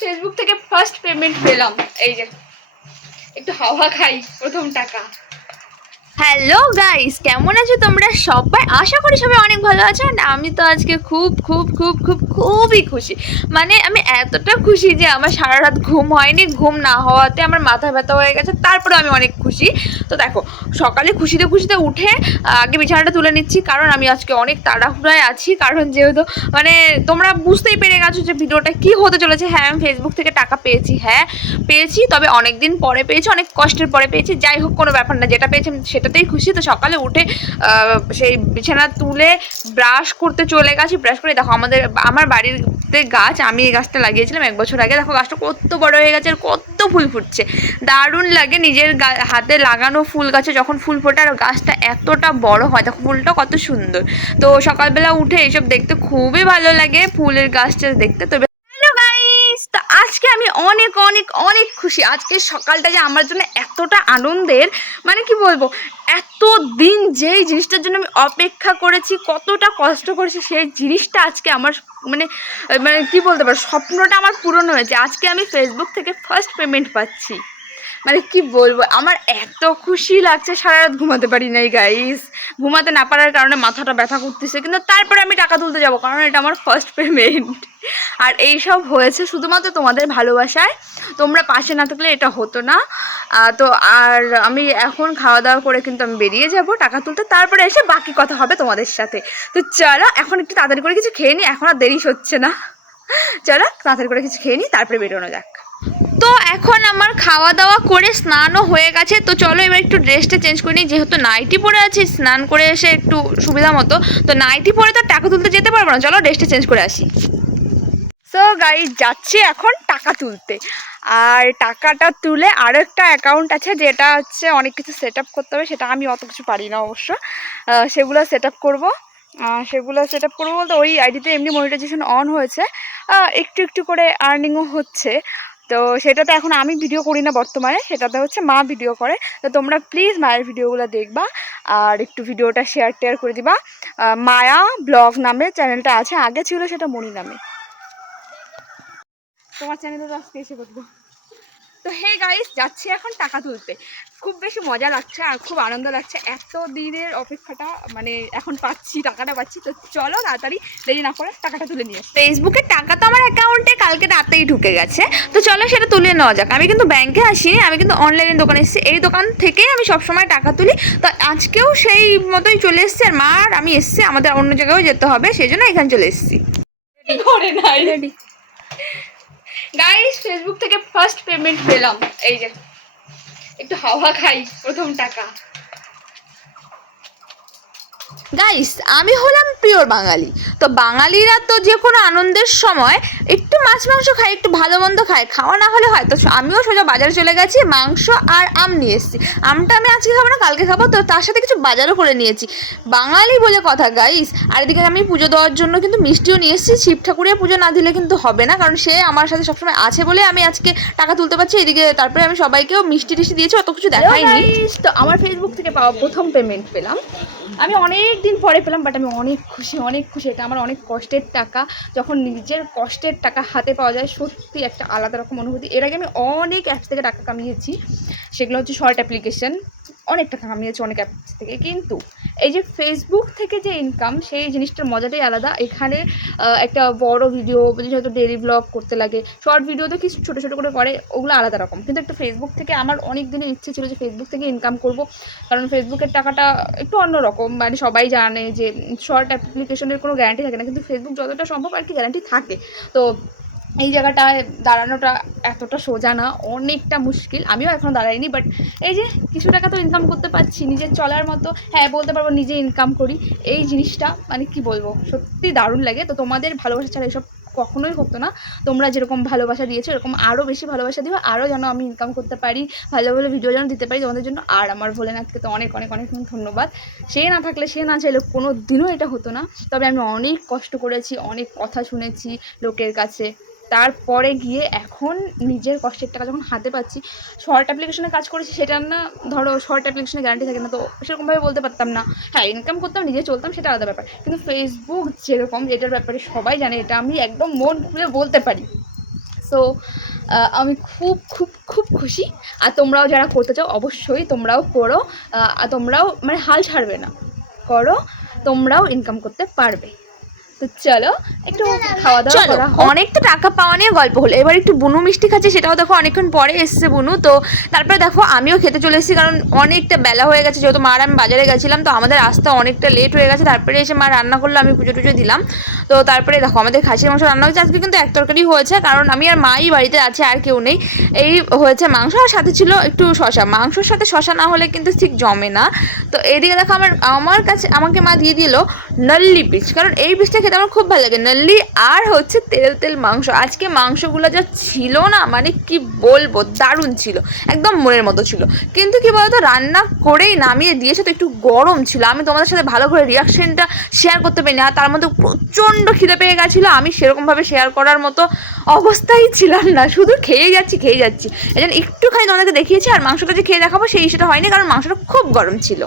Facebook থেকে first payment পেলাম। এই যে একটু হাওয়া খাই, প্রথম টাকা। হ্যালো গাইস, কেমন আছো তোমরা সবাই? আশা করি সবাই অনেক ভালো আছো। অ্যান্ড আমি তো আজকে খুবই খুশি। মানে আমি এতটা খুশি যে আমার সারা রাত ঘুম হয়নি। ঘুম না হওয়াতে আমার মাথা ব্যথা হয়ে গেছে, তারপরে আমি অনেক খুশি। তো দেখো, সকালে খুশিতে উঠে আগে বিছানাটা তুলে নিচ্ছি, কারণ আমি আজকে অনেক তাড়াহুড়ায় আছি। কারণ যেহেতু মানে তোমরা বুঝতেই পেরে গেছো যে ভিডিওটা কী হতে চলেছে। হ্যাঁ, আমি ফেসবুক থেকে টাকা পেয়েছি, হ্যাঁ পেয়েছি, তবে অনেক দিন পরে পেয়েছি, অনেক কষ্টের পরে পেয়েছি। যাই হোক, কোনো ব্যাপার না, যেটা পেয়েছি সেটাতেই খুশি। তো সকালে উঠে সেই বিছানা তুলে ব্রাশ করতে চলে গেছি। ব্রাশ করে দেখো আমার বাড়িতে গাছ, আমি এই গাছটা লাগিয়েছিলাম 1 বছর আগে। দেখো গাছটা কত বড় হয়ে গেছে আর কত ফুল ফুটছে, দারুণ লাগে। নিজের হাতে লাগানো ফুল গাছে যখন ফুল ফোটে আর গাছটা এতটা বড় হয়, দেখো ফুলটা কত সুন্দর। তো সকালবেলা উঠে এইসব দেখতে খুবই ভালো লাগে, ফুলের গাছটা দেখতে। তো তো আজকে আমি অনেক খুশি। আজকে সকালটা যে আমার জন্য এতটা আনন্দের, মানে কি বলবো, এত দিন যেই জিনিসটার জন্য আমি অপেক্ষা করেছি, কতটা কষ্ট করেছি, সেই জিনিসটা আজকে আমার মানে মানে কি বলতে পারো, স্বপ্নটা আমার পূরণ হয়েছে। আজকে আমি ফেসবুক থেকে ফার্স্ট পেমেন্ট পাচ্ছি। মানে কি বলবো, আমার এত খুশি লাগছে, সারা রাত ঘুমাতে পারি নাই গাইস। ঘুমাতে না পারার কারণে মাথাটা ব্যথা করতেছে, কিন্তু তারপরে আমি টাকা তুলতে যাব, কারণ এটা আমার ফার্স্ট পেমেন্ট। আর এই সব হয়েছে শুধুমাত্র তোমাদের ভালোবাসায়। তোমরা পাশে না থাকলে এটা হতো না। তো আর আমি এখন খাওয়া দাওয়া করে কিন্তু আমি বেরিয়ে যাব টাকা তুলতে, তারপরে এসে বাকি কথা হবে তোমাদের সাথে। তো চলো এখন একটু তাড়াতাড়ি করে কিছু খেয়ে নিই, এখন আর দেরি হচ্ছে না। চলো তাড়াতাড়ি করে কিছু খেয়ে নিই, তারপরে বেরোনো যাক। তো এখন আমার খাওয়া দাওয়া করে স্নানও হয়ে গেছে। তো চলো এবার একটু ড্রেসটা চেঞ্জ করে নিই, যেহেতু নাইটি পরে আছি, স্নান করে এসে একটু সুবিধা মতো। তো নাইটি পরে তো টাকা তুলতে যেতে পারবো না, চলো ড্রেসটা চেঞ্জ করে আসি। সো গাইস, যাচ্ছি এখন টাকা তুলতে। আর টাকাটা তুলে আরও একটা অ্যাকাউন্ট আছে, যেটা হচ্ছে অনেক কিছু সেট আপ করতে হবে, সেটা আমি অত কিছু পারি না অবশ্য। সেগুলো সেট আপ করবো। বলতে ওই আইডিতে এমনি মনিটাইজেশন অন হয়েছে, একটু করে আর্নিংও হচ্ছে। তো সেটাতে এখন আমি ভিডিও করি না বর্তমানে, সেটাতে হচ্ছে মা ভিডিও করে। তো তোমরা প্লিজ মায়ের ভিডিওগুলো দেখবা আর একটু ভিডিওটা শেয়ার করে দিবা। মায়া ব্লগ নামে চ্যানেলটা আছে, আগে ছিল সেটা মনি নামে। তোমার চ্যানেলে তো আজকে এসে করবো। তো হে গাইস, যাচ্ছি এখন টাকা তুলতে। খুব বেশি মজা লাগছে আর খুব আনন্দ লাগছে, এত দিনের অপেক্ষাটা মানে এখন পাচ্ছি, টাকাটা পাচ্ছি। তো চলো তাড়াতাড়ি দেরি না করে টাকাটা তুলে নিয়ে। ফেসবুকের টাকা তো আমার অ্যাকাউন্টে কালকে রাতেই ঢুকে গেছে। তো চলো সেটা তুলে নেওয়া যাক। আমি কিন্তু ব্যাংকে আসিনি, আমি কিন্তু অনলাইনের দোকানে এসেছি। এই দোকান থেকেই আমি সবসময় টাকা তুলি। তো আজকেও সেই মতোই চলে এসছি, আর মা আর আমি এসছি, আমাদের অন্য জায়গায়ও যেতে হবে, সেই জন্য এখানে চলে এসেছি। রেডি গাইস, ফেসবুক থেকে ফার্স্ট পেমেন্ট পেলাম। এই যে একটু হাওয়া খাই, প্রথম টাকা। গাইস, আমি হলাম পিওর বাঙালি। তো বাঙালিরা তো যে কোনো আনন্দের সময় একটু মাছ মাংস খায়, একটু ভালো মন্দ খায়, খাওয়া না হলে হয়। তো আমিও সোজা বাজারে চলে গেছি, মাংস আর আম নিয়ে এসেছি। আমটা আমি আজকে খাবো না, কালকে খাবো। তো তার সাথে কিছু বাজারও করে নিয়েছি, বাঙালি বলে কথা গাইস। আর এদিকে আমি পুজো দেওয়ার জন্য কিন্তু মিষ্টিও নিয়ে এসেছি। শিব ঠাকুরের পুজো না দিলে কিন্তু হবে না, কারণ সে আমার সাথে সবসময় আছে বলে আমি আজকে টাকা তুলতে পারছি। এদিকে তারপরে আমি সবাইকেও মিষ্টি টিষ্টি দিয়েছি, অত কিছু দেখাইনি। তো আমার ফেসবুক থেকে পাওয়া প্রথম পেমেন্ট পেলাম, আমি অনেক দিন পরে পেলাম, বাট আমি অনেক খুশি। এটা আমার অনেক কষ্টের টাকা। যখন নিজের কষ্টের টাকা হাতে পাওয়া যায়, সত্যি একটা আলাদা রকম অনুভূতি। এর আগে আমি অনেক অ্যাপস থেকে টাকা কামিয়েছি, সেগুলো হচ্ছে শর্ট অ্যাপ্লিকেশন, অনেক টাকা কামিয়েছি অনেক অ্যাপস থেকে। কিন্তু এই যে ফেসবুক থেকে যে ইনকাম, সেই জিনিসটার মজাটাই আলাদা। এখানে একটা বড় ভিডিও, যেহেতু ডেইলি ব্লগ করতে লাগে, শর্ট ভিডিও তো কিছু ছোটো করে ওগুলো আলাদা রকম। কিন্তু একটা ফেসবুক থেকে আমার অনেক দিনের ইচ্ছে ছিল যে ফেসবুক থেকে ইনকাম করব, কারণ ফেসবুকের টাকাটা একটু অন্যরকম। মানে সবাই জানে যে শর্ট অ্যাপ্লিকেশনের কোনো গ্যারান্টি থাকে না, কিন্তু ফেসবুক যতটা সম্ভব আর কি গ্যারান্টি থাকে। তো এই জায়গাটায় দাঁড়ানোটা এতটা সোজা না, অনেকটা মুশকিল। আমিও এখনও দাঁড়াইনি, বাট এই যে কিছু টাকা তো ইনকাম করতে পারছি নিজের চলার মতো। হ্যাঁ, বলতে পারবো নিজে ইনকাম করি। এই জিনিসটা মানে কি বলবো, সত্যি দারুণ লাগে। তো তোমাদের ভালোবাসা ছাড়া এসব কখনোই হতো না। তোমরা যেরকম ভালোবাসা দিয়েছো, এরকম আরও বেশি ভালোবাসা দিও, আরও যেন আমি ইনকাম করতে পারি, ভালো ভিডিও যেন দিতে পারি তোমাদের জন্য। আর আমার ভোলেনাথকে তো অনেক ধন্যবাদ। সে না থাকলে, সে না চাইলে কোনো দিনও এটা হতো না। তবে আমি অনেক কষ্ট করেছি, অনেক কথা শুনেছি লোকের কাছে, তারপরে গিয়ে এখন নিজের কষ্টের টাকা যখন হাতে পাচ্ছি। শর্ট অ্যাপ্লিকেশনে কাজ করেছি, সেটা না, ধরো শর্ট অ্যাপ্লিকেশনে গ্যারান্টি থাকে না, তো সেরকমভাবে বলতে পারতাম না। হ্যাঁ, ইনকাম করতাম, নিজে চলতাম, সেটা আলাদা ব্যাপার। কিন্তু ফেসবুক যেরকম, এটার ব্যাপারে সবাই জানে, এটা আমি একদম মন খুলে বলতে পারি। সো আমি খুব খুব খুব খুশি। আর তোমরাও যারা করতে চাও অবশ্যই তোমরাও করো, আর তোমরাও মানে হাল ছাড়বে না, করো, তোমরাও ইনকাম করতে পারবে। তো চলো একটু খাওয়া দাওয়া করা। অনেক তো টাকা পাওয়া নিয়ে গল্প হলো, এবার একটু বুনু মিষ্টি খাচ্ছে, সেটাও দেখো অনেকক্ষণ পরে এসছে বুনু। তো তারপরে দেখো আমিও খেতে চলে এসেছি, কারণ অনেকটা বেলা হয়ে গেছে, যেহেতু মা আর আমি বাজারে গেছিলাম, তো আমাদের আসতে অনেকটা লেট হয়ে গেছে। তারপরে এসে মা রান্না করলো, আমি পুজো টুজো দিলাম। তো তারপরে দেখো আমাদের খাসির মাংস রান্না হয়েছে আজকে, কিন্তু এক তরকারি হয়েছে, কারণ আমি আর মাই বাড়িতে আছে, আর কেউ নেই। এই হয়েছে মাংস, আর সাথে ছিল একটু শশা। মাংসর সাথে শশা না হলে কিন্তু ঠিক জমে না। তো এইদিকে দেখো আমার কাছে আমাকে মা দিয়ে দিল নল্লি পিস, কারণ এই পিসটা খেতে আমার খুব ভালো লাগে, নল্লি। আর হচ্ছে তেল তেল মাংস। আজকে মাংসগুলো যা ছিল না, মানে কি বলবো, দারুণ ছিল, একদম মনের মতো ছিল। কিন্তু কি বলতো, রান্না করেই নামিয়ে দিয়েছে তো একটু গরম ছিল, আমি তোমাদের সাথে ভালো করে রিয়াকশনটা শেয়ার করতে পারিনি। আর তার মধ্যে প্রচণ্ড খিদে পেয়ে গেছিলো, আমি সেরকমভাবে শেয়ার করার মতো অবস্থায় ছিলাম না, শুধু খেয়ে যাচ্ছি এই জন্য একটুখানি তোমাদেরকে দেখিয়েছি। আর মাংসটা যে খেয়ে দেখাবো সেই সেটা হয়নি, কারণ মাংসটা খুব গরম ছিল।